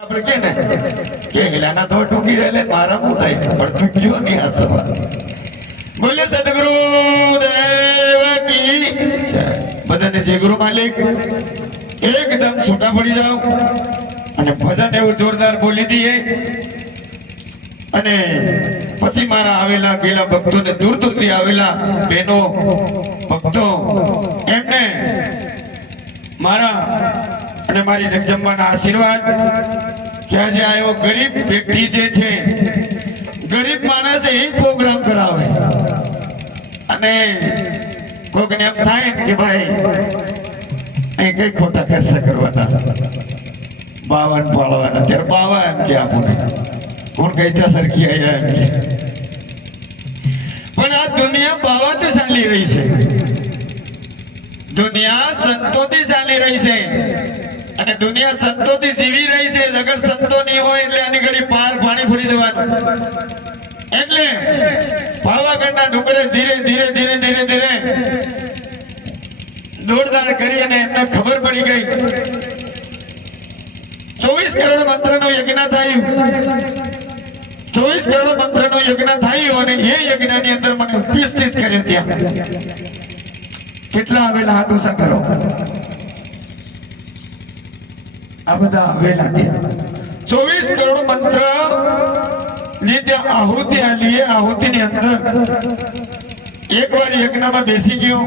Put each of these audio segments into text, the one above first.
આપણે કે ને કે ગલાના તો ટૂંકી રહે મારા હું થાય પણ ચૂક્યો કે આ સભા બોલે સદગુરુ દેવ કી બધાને જય ગુરુ માલિક એકદમ છૂટા પડી જાઓ અને ભજન એવું જોરદાર બોલી દઈએ અને પછી મારા આવેલા ગેલા ભક્તોને દૂર દૂરથી આવેલા બહેનો ભક્તો એમને મારા અને મારી જગદંબાના આશીર્વાદ કે આજે આવ્યો ગરીબ વ્યક્તિ જે છે ગરીબ માણસ એ પ્રોગ્રામ કરાવે અને કોકને એમ થાય કે ભાઈ અહીં કઈ ખોટા ખર્ચા કરવાના 52 પાળવાના ત્યારે 52 કે આપણે કોણ કહેતા સરખી આવ્યા એમ કે પણ આ દુનિયા બાવાથી ચાલી રહી છે દુનિયા સંતોથી ચાલી રહી છે અને દુનિયા સંતોથી જીવી રહી છે અગર સંતો નહીં હોય એટલે આની ઘડી પાર પાણી ફરી જવાનું એટલે પાવાગઢના ડુંગરે ધીરે ધીરે ધીરે ધીરે ધીરે દોડદાર કરી અને એમને ખબર પડી ગઈ 24 કરોડ મંત્રનો યજ્ઞ થયું 24 કરોડ મંત્રનો યજ્ઞ થયું અને એ યજ્ઞની અંદર મને ઉપસ્થિત કર્યો ત્યાં કેટલા આવેલા હાથ ઊંચા કરો આ બધા આવેલા ત્યાં 24 કરોડ મંત્ર ની ત્યાં આહુતિ આલી આહુતિની અંદર એકવાર યજ્ઞમાં બેસી ગયો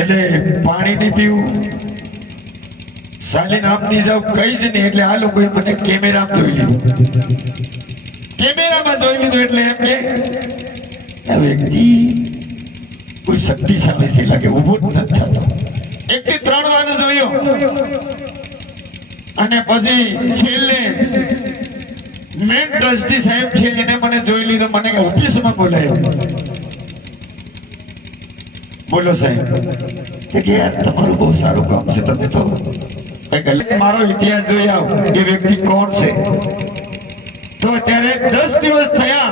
એટલે પાણી નહીં પીવું સાલી નામ ની જાવ કઈ જ નહીં એટલે આ લોકોએ મને કેમેરામાં જોઈ લીધું કેમેરામાં જોઈ લીધું એટલે એમ કે આ વ્યક્તિ કોઈ શક્તિશાળી છે લાગે ઉભો જ નથી થતો 1 થી 3 વાર જોયો અને પછી છેલ્લે મેન ટ્રસ્ટી સાહેબ છે એને મને જોઈ લીધો મને કે ઓફિસમાં બોલાયો બોલો સાહેબ કે યાર તમારું બહુ સારું કામ છે તમે તો મારો ઇતિહાસ જોઈ આવો એ વ્યક્તિ કોણ છે તો અત્યારે 10 દિવસ થયા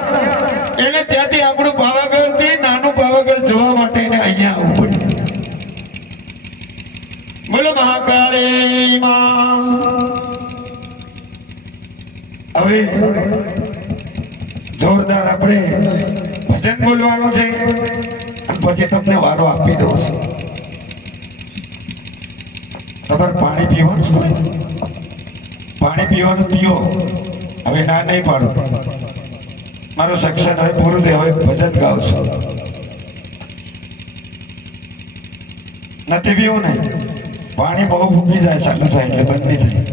એને ત્યાંથી આપણું પાવાગઢ થી નાનું પાવાગઢ જોવા માટે એને અહીંયા આવવું પડ્યું બોલો મહાકાળી માં હવે જોરદાર આપણે ભજન બોલવાનું છે પછી તમને વારો આપી દઉં છું તમારે પાણી પીવાનું પાણી પીવાનું પીઓ હવે ના નહીં પાડો મારું સેક્શન હવે પૂરું થયું હવે ભજન ગાવ છું નથી પીવું ને પાણી બહુ ફૂકી જાય ચાલુ થાય એટલે બંધ નહીં થાય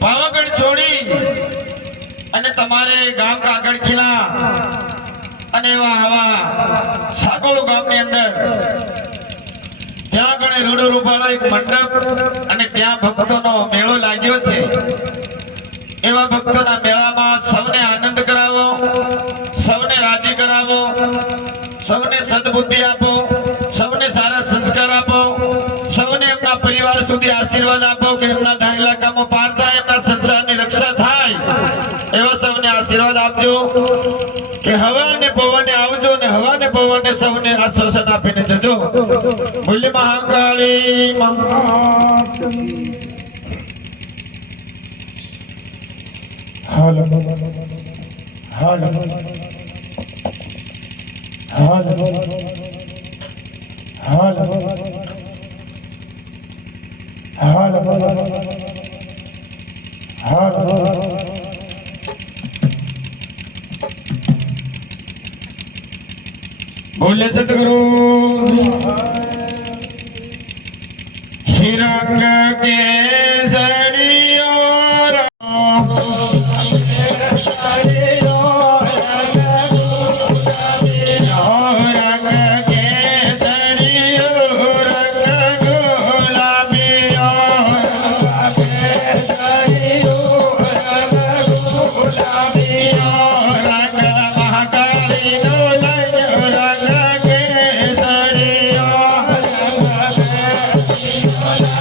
પાવાગઢ છોડી અને તમારે ગામ કાગળ ખીલા અને એવા આવા સાકોલો ગામની અંદર ત્યાં આગળ રોડો રૂપાળો એક મંડપ અને ત્યાં ભક્તોનો મેળો લાગ્યો છે એવા ભક્તોના મેળામાં સૌને આનંદ કરાવો સૌને રાજી કરાવો સૌને સદબુદ્ધિ આપો સૌને સારા સંસ્કાર આપો સૌને એમના પરિવાર સુધી આશીર્વાદ આપો કે એમના ધારેલા કામો પાર થાય એમના સંસારની રક્ષા થાય એવા સૌને આશીર્વાદ આપજો કે હવા અને પવને આવજો ને હવા અને પવને સૌને આશ્વાસન આપીને જજો બોલે મહાકાળી હાલો હાલો હાલો હાલો હાલો હાલો બોલે સદગુરુ હિરક કેસરીઓ Hallelujah.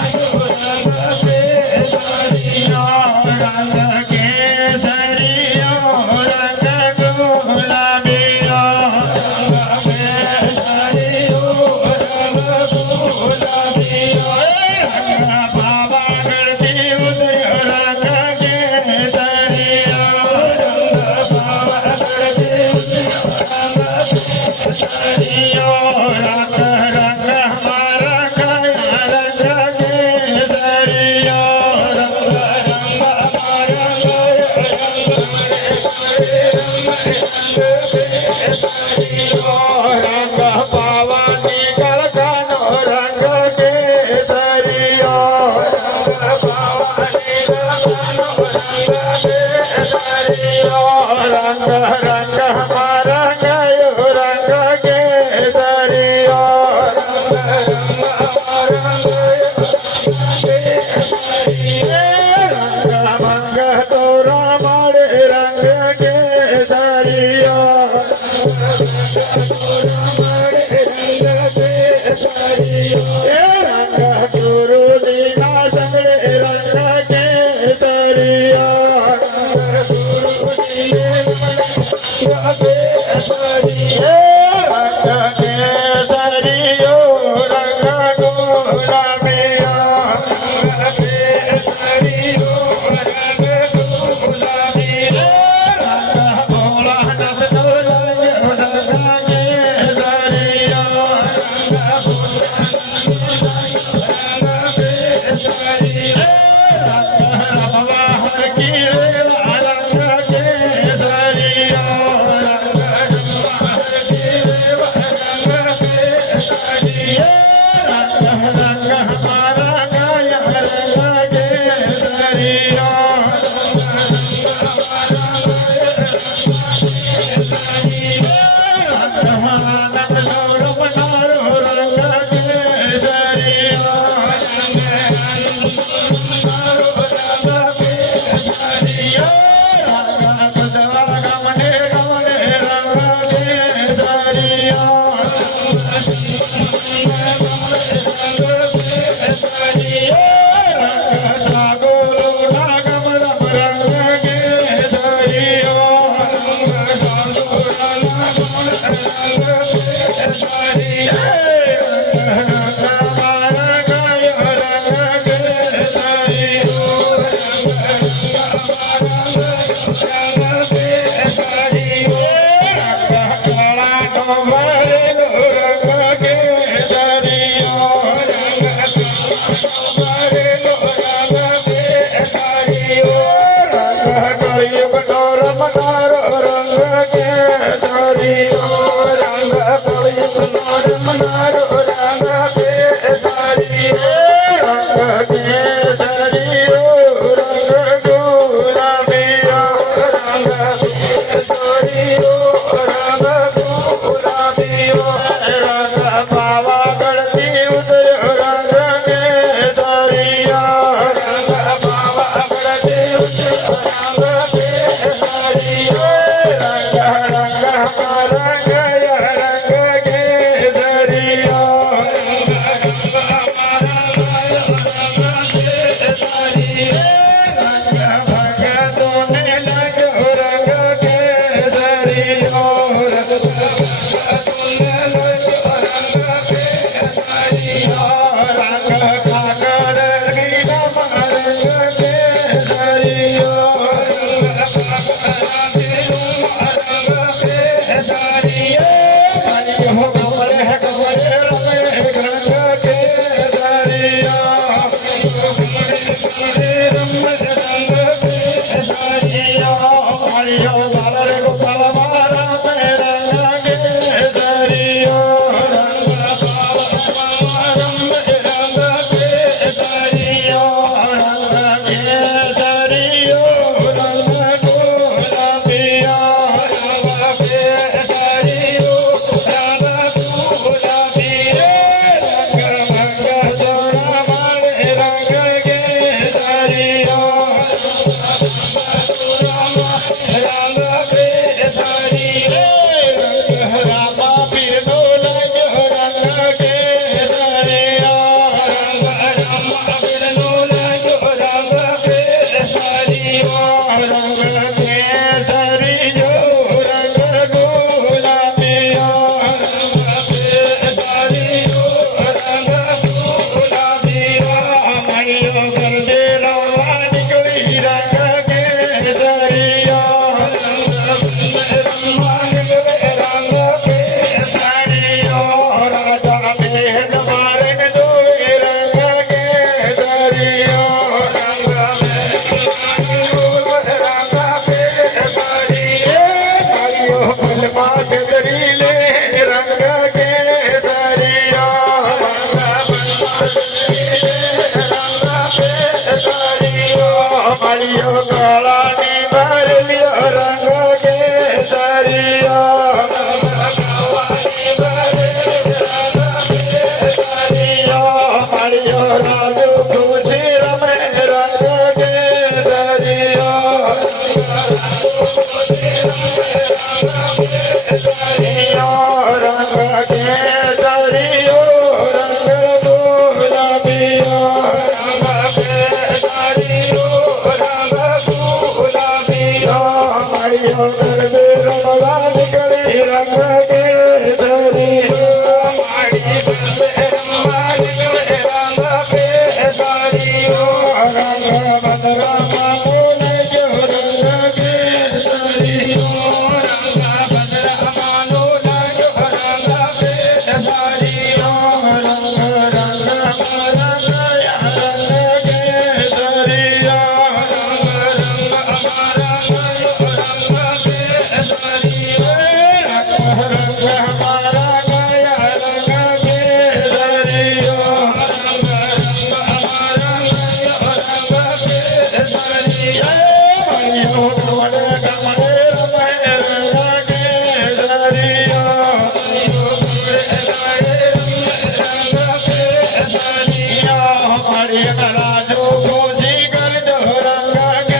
રાજો ખુશી કરજો રંગ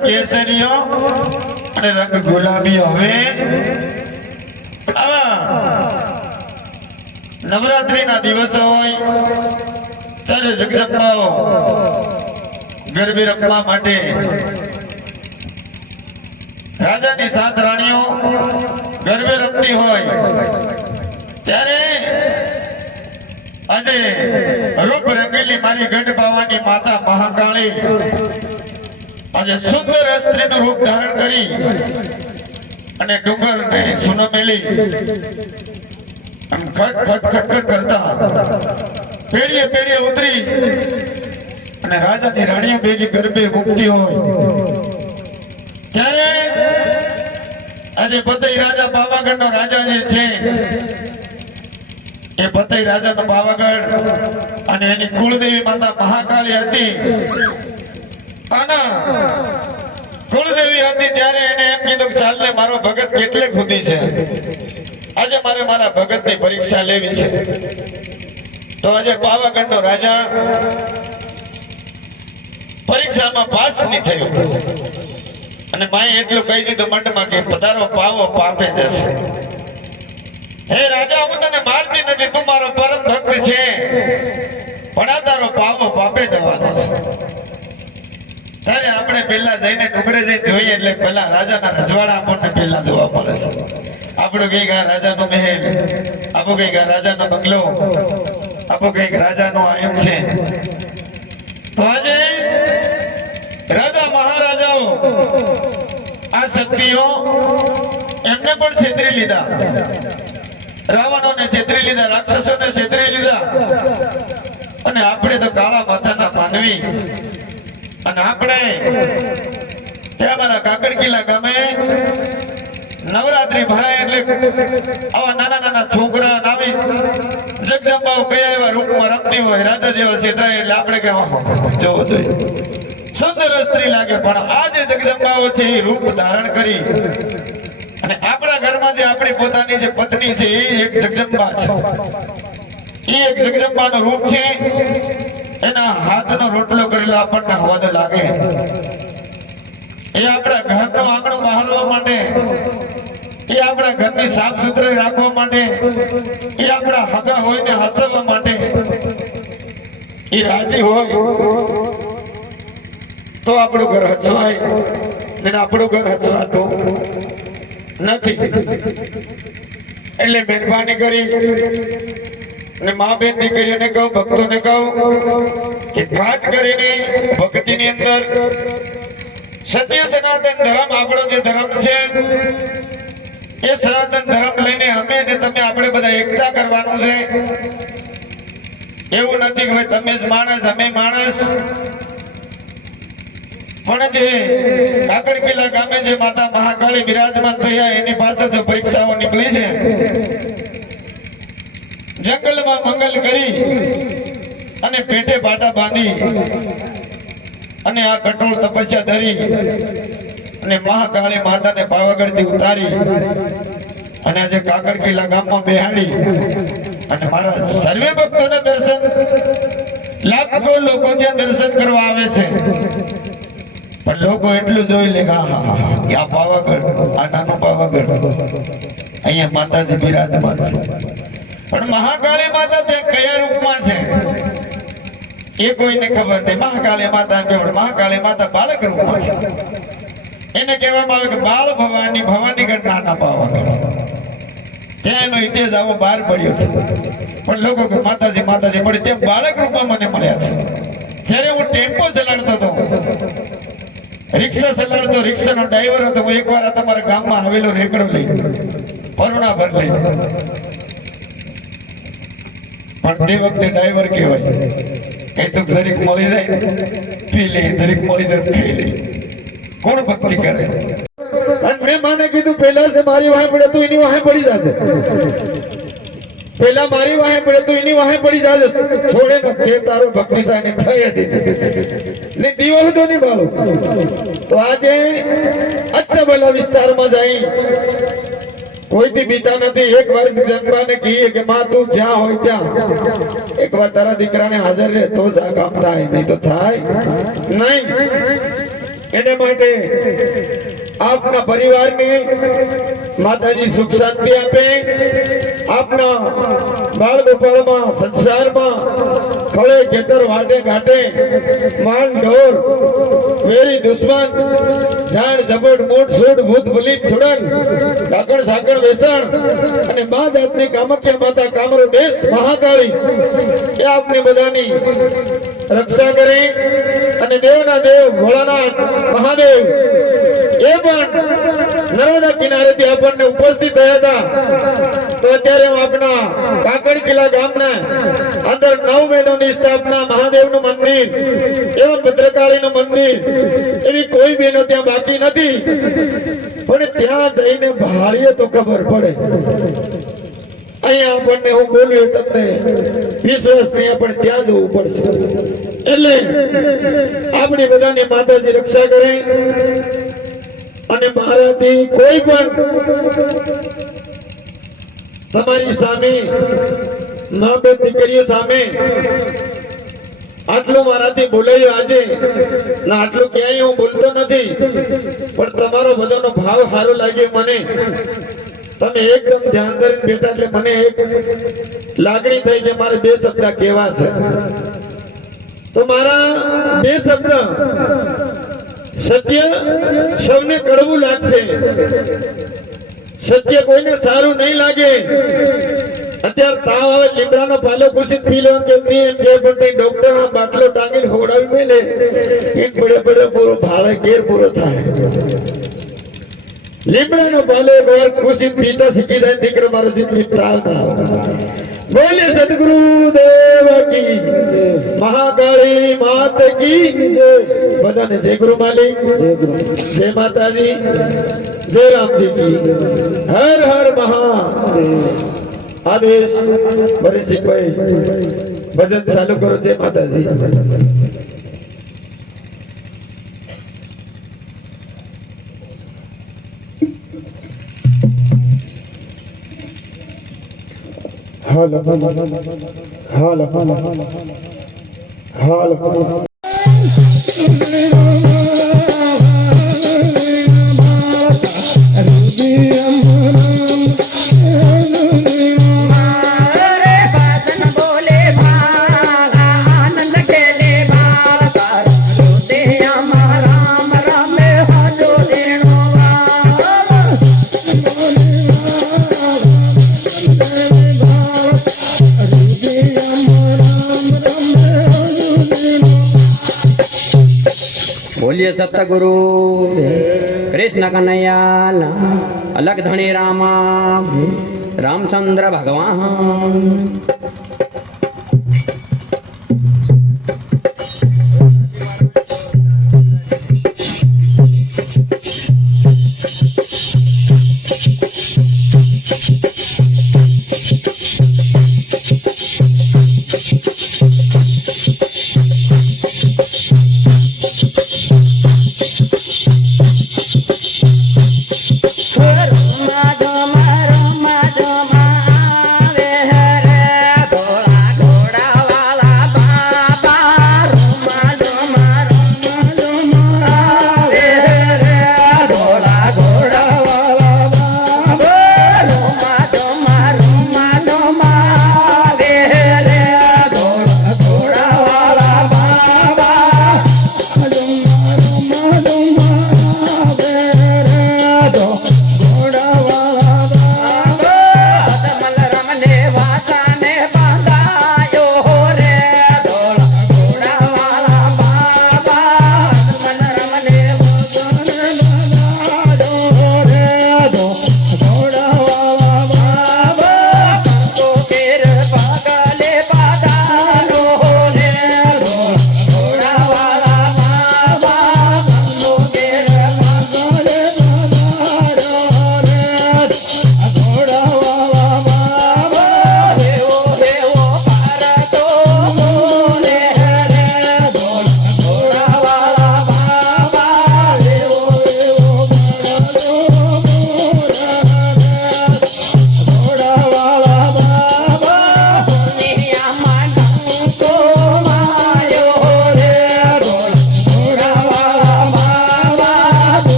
કેસરિયા અને રંગ ગુલાબી હવે નવરાત્રી ના દિવસો હોય ત્યારે જગદંબાઓ ગરબે રમવા માટે રાજાની 7 રાણીઓ ગરબે રમતી હોય ત્યારે આજે રૂપ રંગેલી મારી ગઢ બાવાની માતા મહાકાળી આજે સુંદર સ્ત્રીનું રૂપ ધારણ કરી અને ડુંગર ને સુનો મેલી ખટ કરતા પેઢીએ ઉતરી અને રાજાની રાણીઓ ભેગી ગરબે મૂકતી હોય ત્યારે આજે પતઈ રાજા પાવાગઢ નો રાજા જે છે એ પતઈ રાજા નો પાવાગઢ અને એની કુળદેવી માતા મહાકાળી હતી કુળદેવી હતી ત્યારે એને એમ કીધું કે ચાલ મારો ભગત કેટલે ખુદી છે આજે મારે મારા ભગત ની પરીક્ષા લેવી છે તો આજે પાવાગઢ નો રાજા પરીક્ષામાં પાસ નહીં થયો અને માએ એટલું કહી દીધું મંડમાં કે પધારો પાવો પાપે જશે હે રાજા હું તને મારતી નથી તું મારો પરમ ભક્ત છે પણ આ તારો પાવો પાપે જવાનો છે ત્યારે આપણે પેલા જઈને ડુંગરે જઈને જોઈએ એટલે પેલા રાજાના રજવાડા આપણને પેલા જોવા મળે છે આપણું કઈક આ રાજાનો મહેલ આપણું કઈક આ રાજાનો બંગલો આપણું કઈક રાજાનો આયમ છે તો આજે રાજા મહારાજાઓ આ શક્તિઓ એમને પણ છેતરી લીધા રાવણોને છેતરી લીધા રાક્ષસોને છેતરી લીધા અને આપણે તો કાળા માથાના માનવી અને આપણે ત્યાં મારા કાકડકીલા ગામે નવરાત્રી ભરાય એટલે આવા નાના છોકરા નામી જગદંબાઓ કયા એવા રૂપમાં રમતી હોય રાજા જેવા છેતરાય એટલે આપણે કે જોવો જોઈએ સુંદર સ્ત્રી લાગે પણ આ જે જગદંબાઓ છે એ રૂપ ધારણ કરી અને આપણા ઘરમાં જે આપણી પોતાની જે પત્ની છે એ એક જગદંબા છે એ એક જગદંબાનું રૂપ છે એના હાથનો રોટલો કરેલો આપણને હવાદ લાગે એ આપણા ઘરનો આંગણો બહારવા માટે એ આપણા ઘરની સાફ સુથરી રાખવા માટે એ આપણા હગા હોય ને હસવા માટે એ રાજી હોય તો આપણું ઘર હસવાય ને આપણું ઘર હસવાતું નથી એટલે મહેરબાની કરી અને મા બેન દીકરીઓને કહું ભક્તોને કહું કે ખાસ કરીને ભક્તિની અંદર સત્ય સનાતન ધર્મ આપણો જે ધર્મ છે એ સનાતન ધર્મ લઈને અમે ને તમે આપણે બધા એકતા કરવાનું છે એવું નથી કે તમે જ માણસ અમે માણસ પણ જે કાકડકીલા ગામે જે માતા મહાકાળી બિરાજમાન થયા એની પાસે જો પરીક્ષાઓ નીકળી છે જંગલમાં મંગલ કરી અને પેટે બાટા બાંધી અને આ કઠોળ તપસ્યા ધરી અને મહાકાળી માતાને પાવાગઢથી ઉતારી અને આજે કાકડકીલા ગામમાં બેહાડી અને મારા સર્વે ભક્તોના દર્શન લાખો લોકો ત્યાં દર્શન કરવા આવે છે પણ લોકો એટલું જોઈ લે આ પાવાગઢ આ નાનો પાવાગઢ અહીંયા માતાજી બિરાજમાન છે પણ મહાકાળી માતા તે કયા રૂપમાં છે એ કોઈને ખબર નહીં મહાકાળી માતા કેવળ મહાકાળી માતા બાળક રૂપમાં છે એને કહેવામાં આવે કે બાળ ભવાની ભવાની ગઢ નાના પાવાગઢ ત્યાં એનો ઇતિહાસ આવો બહાર પડ્યો છે પણ લોકો કે માતાજી માતાજી મળે તે બાળક રૂપમાં મને મળ્યા છે જ્યારે હું ટેમ્પો ચલાવતો હતો રિક્ષા ચલાવતો રિક્ષાનો ડ્રાઈવર હતો હું એકવાર તમારા ગામમાં આવેલો રેકડો લઈ પરુણા ભર લઈ પણ તે વખતે ડ્રાઈવર કહેવાય કઈ તો દરેક મળી જાય પી લે દરેક મળી જાય ખાઈ લે કોણ ભક્તિ કરે અને મેં માને કીધું પેલા છે મારી વાહે પડે તું એની વાહે પડી જાજે, પેલા મારી વાહે પડે તું એની વાહે પડી જાજે, છોડે ને કે તારો ભક્તિ થાય ને થઈ હતી ને દીવો તો નહીં બાળો. તો આજે અચ્છા વિસ્તારમાં જઈ કોઈથી બીતા નથી. એક વાર જનતાને કહીએ કે માં તું જ્યાં હોય ત્યાં એક વાર તારા દીકરાને હાજર રહે તો જ આ કામ થાય, નહીં તો થાય નહીં. એને માટે આપના પરિવારને માતાજી સુખ શાંતિ આપે, આપના બાળ ગોપાળમાં સંસારમાં ખળે ખેતર વાટે ઘાટે માલ ઢોર વેરી દુશ્મન ઝાડ ઝબડ મોટ છોડ ભૂત ભૂલી છોડન કાકડ સાકડ વેસણ અને મા જાતની કામખ્યા માતા કામરો દેશ મહાકાળી એ આપને બધાની રક્ષા કરે. અને દેવના દેવ ભોળાનાથ મહાદેવ એ પણ નર્મદા કિનારેથી આપણને ઉપસ્થિત થયા હતા. તો અત્યારે હું આપણા કાકડ કિલ્લા ગામના અંદર 9 મહિનાની સ્થાપના મહાદેવનું મંદિર એવં ભદ્રકાળીનું મંદિર એવી કોઈ બહેનો ત્યાં બાકી નથી, પણ ત્યાં જઈને ભાળીએ તો ખબર પડે. અહીંયા આપણને હું બોલ્યું તમને વિશ્વાસ નહીં, પણ ત્યાં જવું પડશે. એટલે આપણી બધાની માતાજી રક્ષા કરે અને મારાથી કોઈ પણ તમારી સામે મા બાપ દીકરીઓ સામે આટલું મારાથી બોલાયું આજે ના આટલું ક્યાંય હું બોલતો નથી, પણ તમારો બધાનો ભાવ સારો લાગ્યો મને. તમે એકદમ ધ્યાન કરીને બેઠા એટલે મને એક લાગણી થઈ કે મારે 2 શબ્દ કહેવા છે. તો મારા 2 શબ્દ સત્ય સૌને કડવું લાગશે, સત્ય કોઈને સારું નહીં લાગે. અત્યારે તાવ આવે લીમડાનો પાલો કુશિત પી લો કે નહીં એમ કે પણ ડોક્ટર આ બાટલો ટાંગીને ખવડાવી મેલે એ પડે પડે પૂરો ભાડે ઘેર પૂરો થાય. લીમડાનો પાલો એક વાર કુશિત પીતા શીખી જાય દીકરો મારો જિંદગી તાવ ના આવે. બોલે સદગુરુ દેવ કી મહાકાળી માત કી બધાને જય ગુરુ માલિક, જય માતાજી, જય રામજી કી, હર હર મહાદેવ. આદેશ ભરતસિંહભાઈ ભજન ચાલુ કરો. જય માતાજી. હાલો હાલો હાલો હાલો बोलिए सतगुरु कृष्ण कन्हैया अलग धनी रामा रामचंद्र भगवान.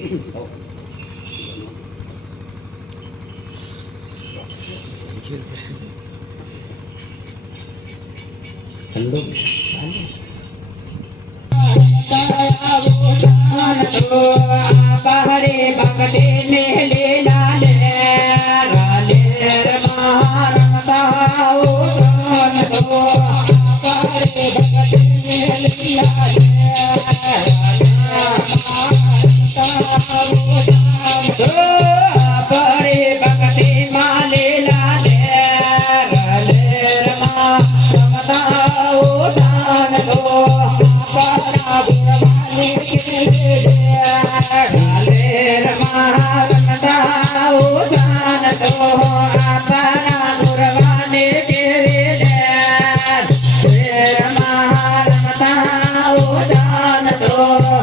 ઠંડુ બહરે ભગતે ને લીલા ને રાલેર મહારમતા ઉતન તો બહરે ભગતે ને લીલા ને બહરે ભગતે માં લીલા ને રાલેર મહારમતા ઉતન તો પરા ગુણવાલી કે ઢાલેર મહારમતા ઉદાન તો આપણા ગુરવાને કેરે ઢાલેર મહારમતા ઉદાન તો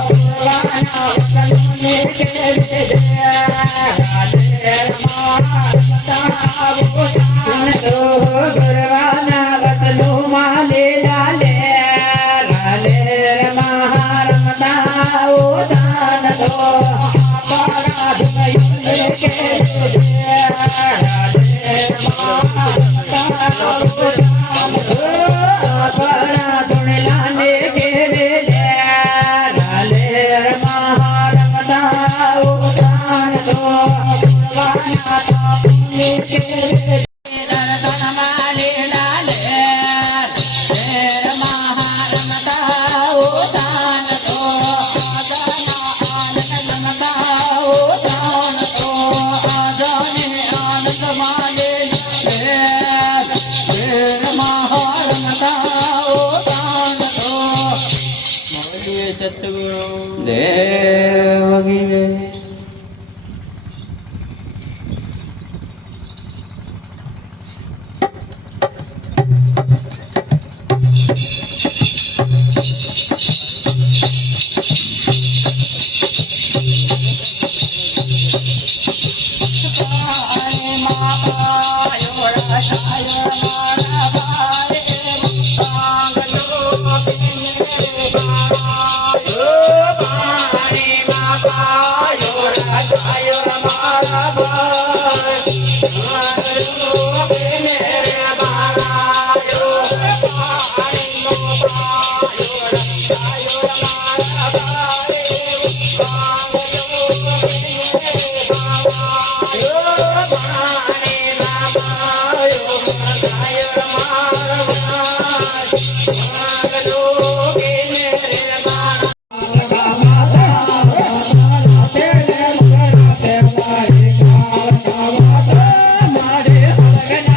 ગુરવાના વચનોને કેરે ઢાલેર મહારમતા ઉદાન તો ગુરવાના વચનોમાં લીલા લે ઢાલેર મહારમતા ઉદાન તો આપણા ધુનયોને કેરે ઢાલેર મહારમતા ઉદાન તો આપણા ધુનલાને કેરે ઢાલેર મહારમતા ઉદાન તો ગુરવાના તાપને કેરે દર્શન માલે લાલે ઢેર મહારમતા ઉદાન તો આદના આનંદ મમતા ઉદાન તો આદને આનંદ માલે ઢેર મહારમતા ઉદાન તો બોલીએ સતગુરુ દેવ કી જય. મારે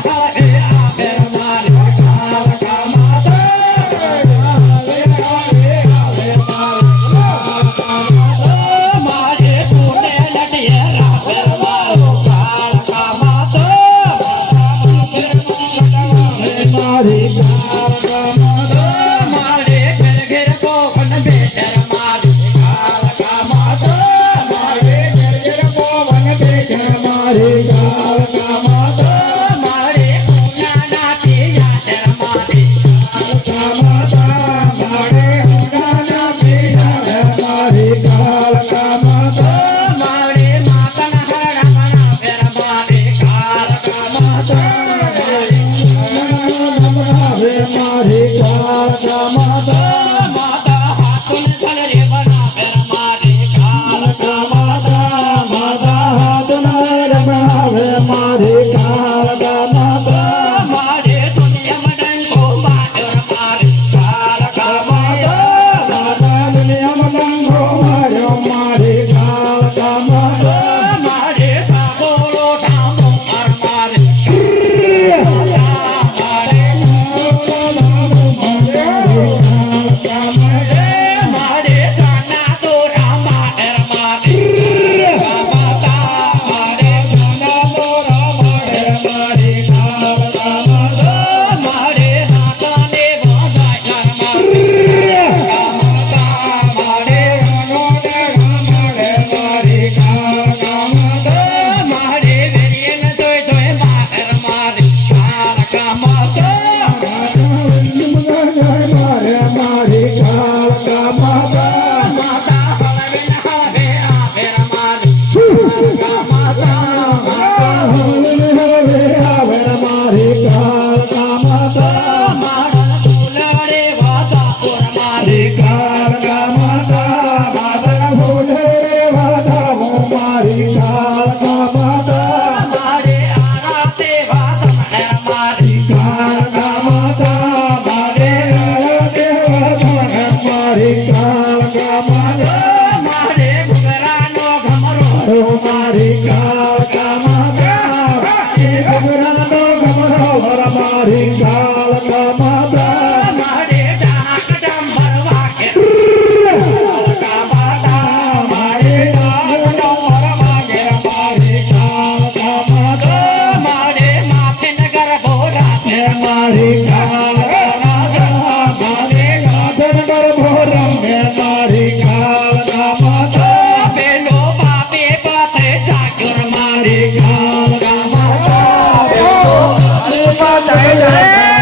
મારી કાળકા માતા એ ગભરાનો ગભરો ભર મારી કાળકા માતા મારે ડાક ડંબર વાગે કાળકા માતા મારે ડાક ડંબર વાગે મારી કાળકા માતા મારે માથે નગર ભોરા હે મારી કાળકા માતા મારે માથે નગર ભોરા હે મારી કાળકા માતા બેલો બાપે બાપે જાગર મારી કાળકા માતા બેલો બાપે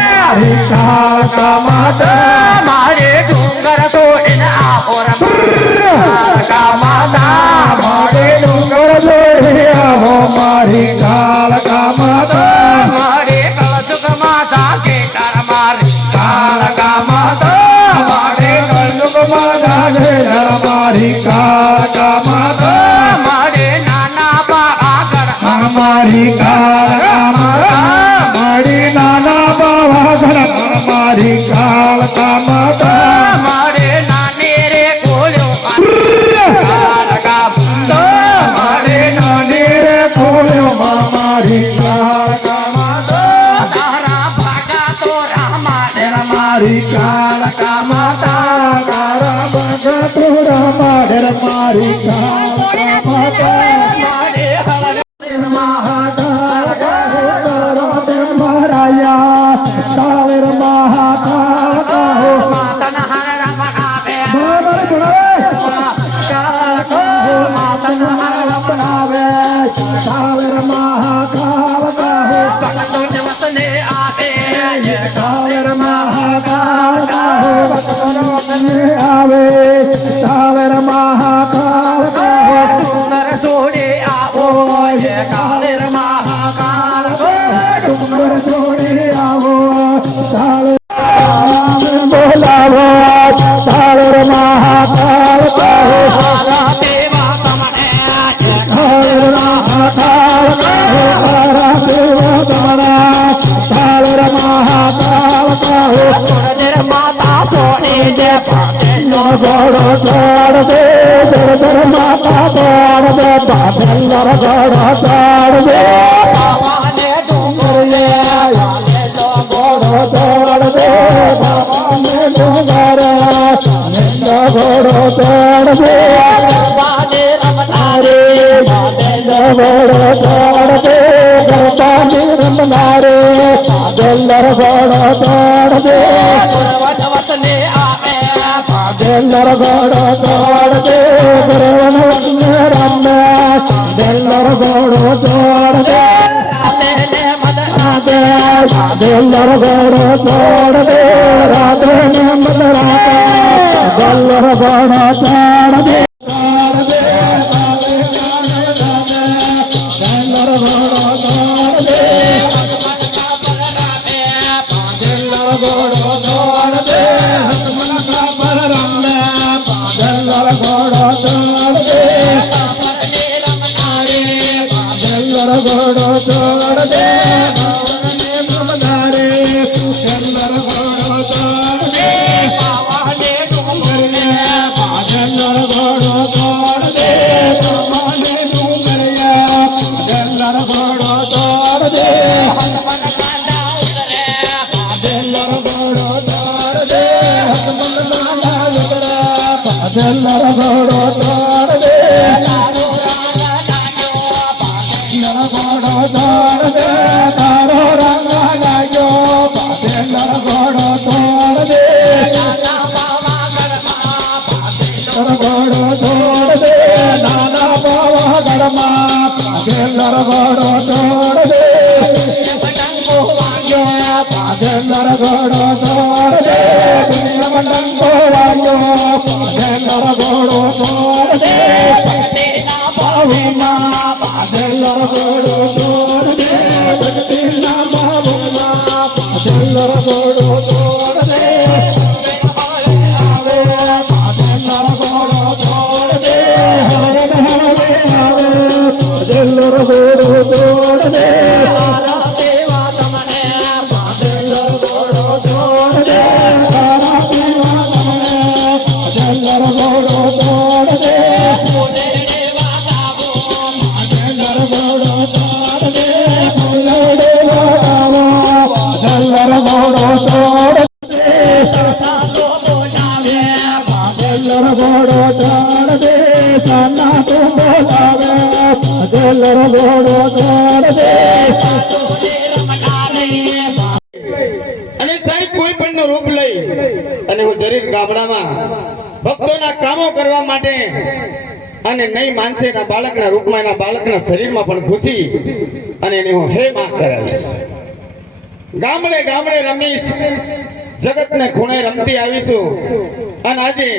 મારી કાળકા માતા મારે ડુંગર તો એને આહોર કાળકા માતા મારે ડુંગર તો એને આહો મારી કાળકા માતા મારે કળજુગ માતા કે કર મારી કાળકા માતા મારે કળજુગ માતા કે કર મારી કાળકા માતા મારે નાના બા આગળ મારી કાળકા માતા મારી નાના બા આગળ મારી કાળકા માતા મારે નાને રે કોલ્યો કાળકા માતા મારે નાને રે કોલ્યો મારી કાળકા માતા તારા ભાગા તો રામા મારી કાળકા માતા તારા ભાગા તો રામા મારી કાળકા માતા મારે હરે મહાકાળ તારો મહારાયા સાવર મહાકાળ કહો માતન હર રમણાવે બાબર ભણે માતન હર રમણાવે સાવર મહાકાળ કહો ભક્તો દિવસને આવે સાવર મહાકાળ કહો ભક્તો દિવસને આવે સાવર મહાકાળ કહો ડુંગર છોડે આવો કાળેર મહાકાળ કહો ડુંગર છોડે આવો બોલાવો કાળેર મહાકાળ કહો દેવા તમને કાળેર મહાકાળ કહો દેવા તમને કાળેર મહાકાળ કહો કાળેર માતા છોડે જે પાટેલો ગોળો છોડ દે દર માતા છોડ દે પાટેલો ગોળો છોડ દે પાવાને ડુંગર લે આલે તો ગોળો છોડ દે પાવાને ડુંગર નેલો ગોળો છોડ દે પાવાને રમનારે પાટેલો ગોળો છોડ દે પાવાને રમનારે પાટેલો ગોળો છોડ દે વસને આવે પાટેલો ગોળો છોડ દે વસને રમે પાટેલો ગોળો છોડ દે રાધે મદરાતે પાટેલો ગોળો છોડ દે રાધે મદરાતે પાટેલો ગોળો છોડ દે ગોળો છોડ દે રમનારે સુંદર ગોળો છોડ દે પાવાને ડુંગર લે પાજલર ગોળો છોડ દે પાવાને ડુંગર લે પાજલર ગોળો છોડ દે હનુમાન કાંડા ઉતરે પાજલર ગોળો છોડ દે હનુમાન કાંડા ઉતરે પાજલર ગોળો છોડ દે તારો છોડ દે તારો રંગ લાગ્યો પાટેલર ગોળો છોડ દે નાના બાવા ગળમાં પાટેલર ગોળો છોડ દે નાના બાવા ગળમાં પાટેલર ગોળો છોડ દે ડંકો વાગ્યો પાટેલર ગોળો છોડ દે ડંકો વાગ્યો પાટેલર ગોળો છોડ દે પટેના બાવીમાં પાટેલર ગોળો છોડ દે પટેના બાવીમાં પાટેલર ગોળો છોડ દે આવે પાટેલર ગોળો છોડ દે આવે પાટેલર ગોળો છોડ દે તારા દેવા તમને પાટેલર ગોળો છોડ દે તારા દેવા તમને પાટેલર ગોળો છોડ દે કલર ઘોડો છોડ દે અને સાહેબ કોઈ પણ નું રૂપ લઈ અને હું દરેક ગામડામાં ભક્તોના કામો કરવા માટે અને નહીં માનસે એના બાળકના રૂપમાં એના બાળકના શરીરમાં પણ ઘૂસી અને એને હું હે માં કરાવીશ. ગામડે ગામડે રમીશ, જગતને ખૂણે રમતી આવીશું. અને આજે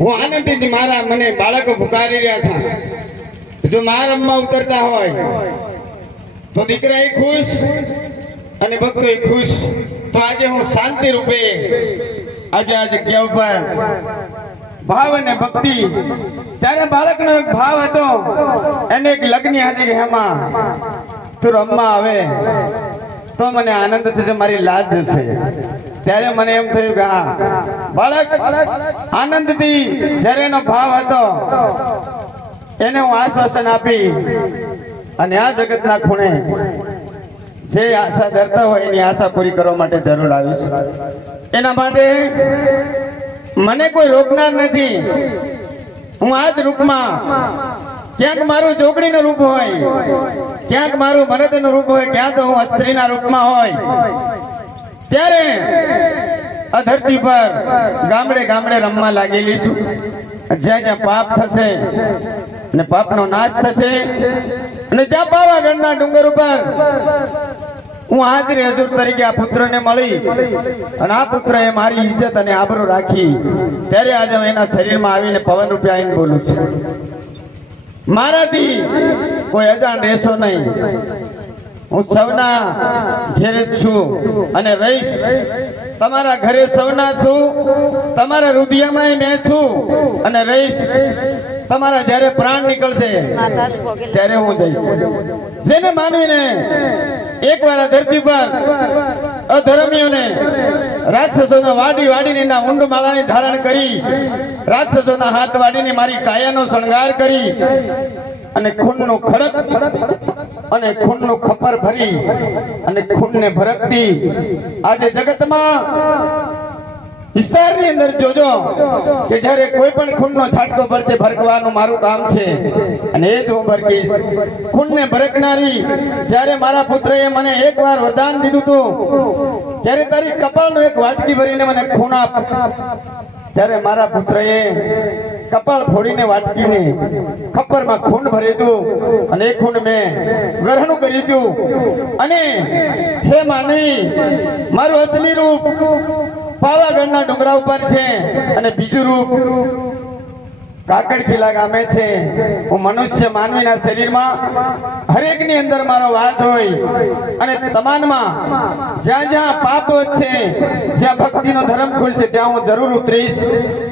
હું આનંદથી મારા મને બાળકો પુકારી રહ્યા હતા. જો મા રમવા ઉતરતા હોય તો દીકરા એ ખુશ અને ભક્તો એ ખુશ. તો આજે હું શાંતિ રૂપે આજે આ જગ્યા ઉપર ભાવ અને ભક્તિ, ત્યારે બાળકનો એક ભાવ હતો, એને એક લગ્ન હતી કે એમાં તું રમવા આવે તો મને આનંદ થશે, મારી લાજ જશે. ત્યારે મને એમ થયું કે હા બાળક આનંદથી જ્યારે એનો ભાવ હતો એને હું આશ્વાસન આપી અને આ જગતના ખૂણે જે આશા ધરતા હોય એની આશા પૂરી કરવા માટે જરૂર આવીશ. એના માટે મને કોઈ રોકનાર નથી. હું આ જ રૂપમાં, ક્યાંક મારું જોગણીનું રૂપ હોય, ક્યાંક મારું મરદનું રૂપ હોય, ક્યાંક હું સ્ત્રીના રૂપમાં હોય, ત્યારે આ ધરતી પર ગામડે ગામડે રમવા લાગેલી છું. જ્યાં જ્યાં પાપ થશે અને પાપનો નાશ થશે અને જ્યાં પાવાગઢના ડુંગર ઉપર હું હાજરી હજુર તરીકે આ પુત્રને મળી અને આ પુત્રએ મારી ઇજ્જત અને આબરૂ રાખી, ત્યારે આજે હું એના શરીરમાં આવીને પવન રૂપે આવીને બોલું છું. મારાથી કોઈ અજાણ રહેશો નહીં. હું સૌના ઘેરે છું અને રહીશ. તમારા ઘરે સૌના છું, તમારા હૃદયમાં મેં છું અને રહીશ. તમારા જ્યારે પ્રાણ નીકળશે ત્યારે હું જઈશ. જેને માનવીને એકવાર આ ધરતી પર અધર્મીઓને રાક્ષસોના વાડી વાડીને એના ઊંડ માળાની ધારણ કરી, રાક્ષસોના હાથ વાડીને મારી કાયાનો શણગાર કરી અને ખૂનનું ખડક અને ખૂનનું ખપર ભરી અને ખૂનને ભરકતી આજે જગતમાં વિસ્તારની અંદર જોજો કે જ્યારે કોઈ પણ ખૂનનો છાટકો પડશે ભરકવાનું મારું કામ છે અને એ જ હું ભરકીશ. ખૂનને ભરકનારી જ્યારે મારા પુત્રએ મને એકવાર વરદાન દીધું હતું, ત્યારે તારી કપાળનું એક વાટકી ભરીને મને ખૂન આપ, ત્યારે મારા પુત્રએ કપાળ ફોડીને વાટકીને ખપ્પરમાં ખૂન ભરી દીધું અને એ ખૂન મેં ગ્રહણ કરી દીધું. અને હે માનવી, મારું અસલી રૂપ પાવાગઢના ડુંગરા ઉપર છે અને બીજું રૂપ કાકડખીલા ગામે છે. હું મનુષ્ય માનવીના શરીરમાં હરેકની અંદર મારો વાસ હોય અને તમામમાં જ્યાં જ્યાં પાપ છે, જ્યાં ભક્તિનો ધર્મ ખુલશે ત્યાં હું જરૂર ઉતરીશ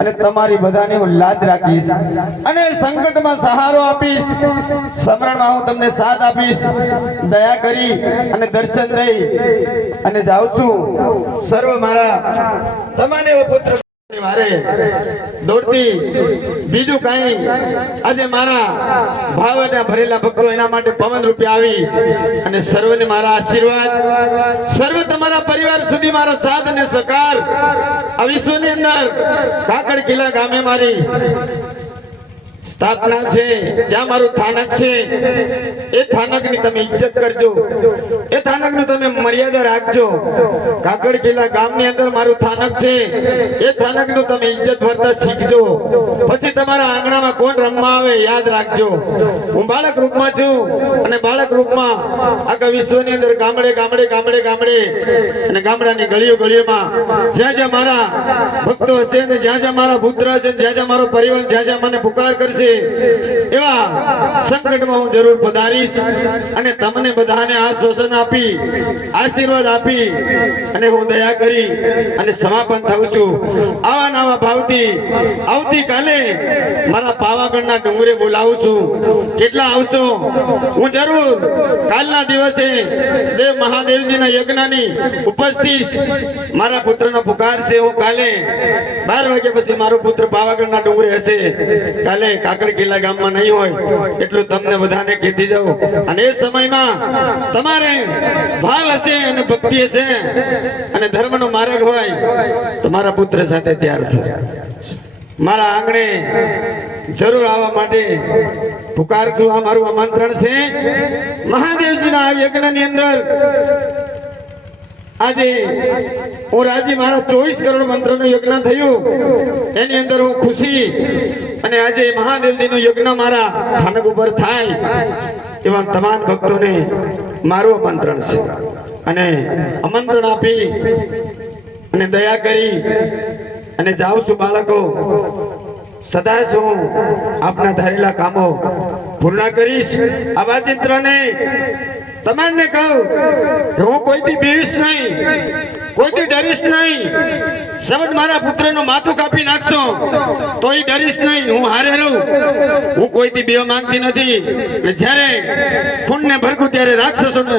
અને તમારી બધાની હું લાજ રાખીશ અને સંકટમાં સહારો આપીશ, સમરણમાં હું તમને સાથ આપીશ. દયા કરી અને દર્શન દઈ અને જાઉં છું. સર્વ મારા તમારે પુત્ર મારે દોડતી બીજું કઈ આજે મારા ભાવને ભરેલા ભક્તો એના માટે પવન રૂપે આવી અને સર્વને મારા આશીર્વાદ, સર્વ તમારા પરિવાર સુધી મારો સાથ અને સહકાર આ વિશ્વની અંદર કાકડખીલા ગામે મારી સ્થાપના છે, ત્યાં મારું સ્થાનક છે. એ સ્થાનકની તમે ઇજ્જત કરજો, એ સ્થાનકનું તમે મર્યાદા રાખજો. કાકડખીલા ગામની અંદર મારું સ્થાનક છે, એ સ્થાનકનું તમે ઇજ્જત વર્તા શીખજો. પછી તમારા આંગણામાં કોણ રમવા આવે યાદ રાખજો. હું બાળક રૂપમાં છું અને બાળક રૂપમાં આખા વિશ્વની અંદર ગામડે ગામડે ગામડે ગામડે અને ગામડાની ગળીઓ ગળીઓમાં જ્યાં જ્યાં મારા ભક્તો હશે અને જ્યાં જ્યાં મારા પુત્ર હશે, જ્યાં જ્યાં મારો પરિવાર, જ્યાં જ્યાં મને પુકાર કરશે એવા સંકટમાં હું જરૂર પધારીશ અને તમને બધાને આશ્વાસન આપી, આશીર્વાદ આપી અને હું દયા કરી અને સમાપન થાઉં છું. આવા નવા ભાવથી આવતીકાલે મારા પાવાગઢના ડુંગરે બોલાવું છું. કેટલા આવશો? હું જરૂર કાલના દિવસે દેવ મહાદેવજીના યજ્ઞની ઉપસ્થિત. મારા પુત્રનો પુકાર છે. હું કાલે 12 વાગ્યા પછી મારો પુત્ર પાવાગઢના ડુંગરે હશે. કાલે કાકડખીલા ગામમાં નહીં હોય એટલું તમને બધાને કીધી જાઉં. અને એ સમયમાં તમારે ભાવ હશે અને ભક્તિ હશે અને ધર્મનો માર્ગ હોય તો મારા પુત્ર સાથે તૈયાર થશે. મારા આંગણે જરૂર આવવા માટે પુકારશું. આ મારું આમંત્રણ છે. મહાદેવજીના આ યજ્ઞની અંદર આજે હું રાજી મારા 24 કરોડ મંત્રનું યજ્ઞ થયું એની અંદર હું ખુશી અને આજે મહાદેવજીનું યજ્ઞ મારા સ્થાનક ઉપર થાય એવા તમામ ભક્તોને મારું આમંત્રણ છે. અને આમંત્રણ આપી અને દયા કરી અને જાઉં છું બાળકો. સદા હું આપના ધારેલા કામો પૂર્ણ કરીશ. આવા ચિત્રને તમામને કહું કે હું કોઈથી બીવીશ નહીં, કોઈથી ડરીશ નહીં. સમજ મારા પુત્રનું માથું કાપી નાખશો તો એ ડરીશ નહીં, હું હારે રહું. હું કોઈથી બીવા માંગતી નથી. જ્યારે ખૂનને ભરખું ત્યારે રાક્ષસોને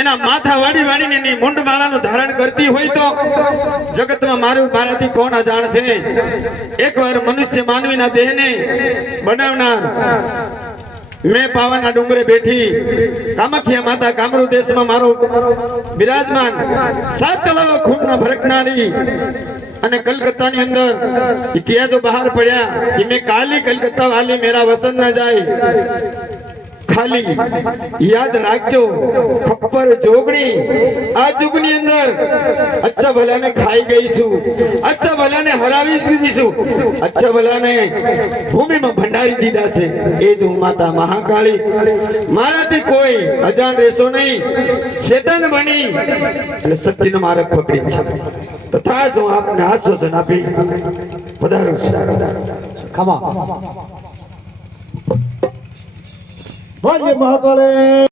એના માથા વાડી વાડીને એની મુંડ માળાનું ધારણ કરતી હોય તો જગતમાં મારાથી કોણ અજાણ છે. એકવાર મનુષ્ય માનવીના દેહને બનાવનાર મેં પાવાના ડુંગરે બેઠી કામાખ્યા માતા કામરૂ દેશમાં મારો બિરાજમાન 7 કલાઓ ખૂનના ભરકનારી અને કલકત્તાની અંદર ઇતિહાસો બહાર પડ્યા કે મેં કાલી કલકત્તા વાલી મેરા વસન ના જાય. ખાલી યાદ રાખજો ખપ્પર જોગણી આ યુગની અંદર અચ્છા ભલાને ખાઈ ગઈશું, અચ્છા ભલાને હરાવી દીધીશું, અચ્છા ભલાને ભૂમિમાં ભંડારી દીધા છે. એ જ હું માતા મહાકાળી. મારાથી કોઈ અજાણ રહેશો નહીં. શેતાન બની અને સત્યનો માર્ગ પકડી છે. તથા જ હું આપને આશ્વાસન આપી પધારું છું. ખમા બોલીએ મહાકાળી.